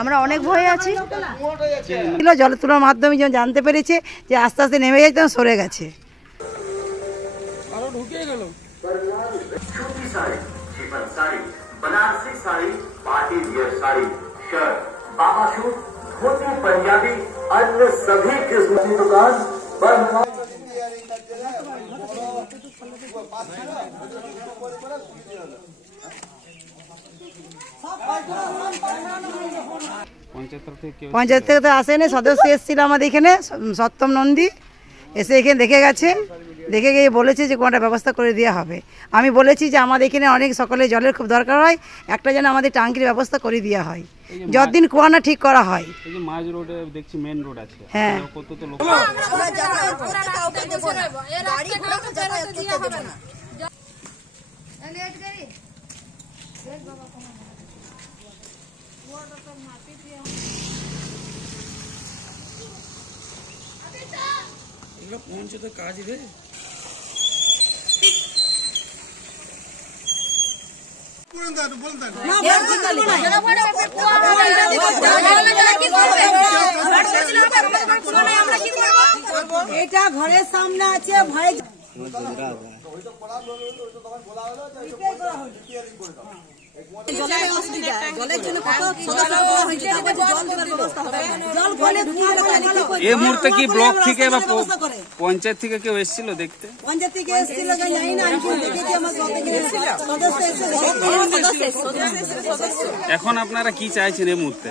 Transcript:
আমরা অনেক ভয়ে আছি। জল তোলার মাধ্যমে যখন জানতে পেরেছে যে আস্তে আস্তে নেমে যায় তখন সরে গেছে। Banarasi sari, party wear sari, shirt, बाबा सूट, धोती, पंजाबी, अन्य सभी किस्म की दुकान পঞ্চায়েত থেকে তো আসেনি, সদস্য এসেছিল আমাদের এখানে সত্যম নন্দী, এসে এখানে দেখে গেছে, দেখে গিয়ে বলেছে যে কোনটা ব্যবস্থা করে দেওয়া হবে। আমি বলেছি যে আমাদের এখানে অনেক সকলে জলের খুব দরকার হয়, একটা যেন আমাদের টাঙ্কির ব্যবস্থা করে দেওয়া হয় যতদিন কুয়ানা ঠিক করা হয়। এই যে মাঝ রোডে দেখছি মেন রোড আছে, হ্যাঁ কত তো লোক পৌঁছে তো কাজ রে। এটা ঘরের সামনে আছে, ভয় এই মুহূর্তে কি ব্লক থেকে বা পঞ্চায়েত থেকে কেউ এসেছিল দেখতে? পঞ্চায়েত থেকে এসেছিল, এখন আপনারা কি চাইছেন এই মুহূর্তে?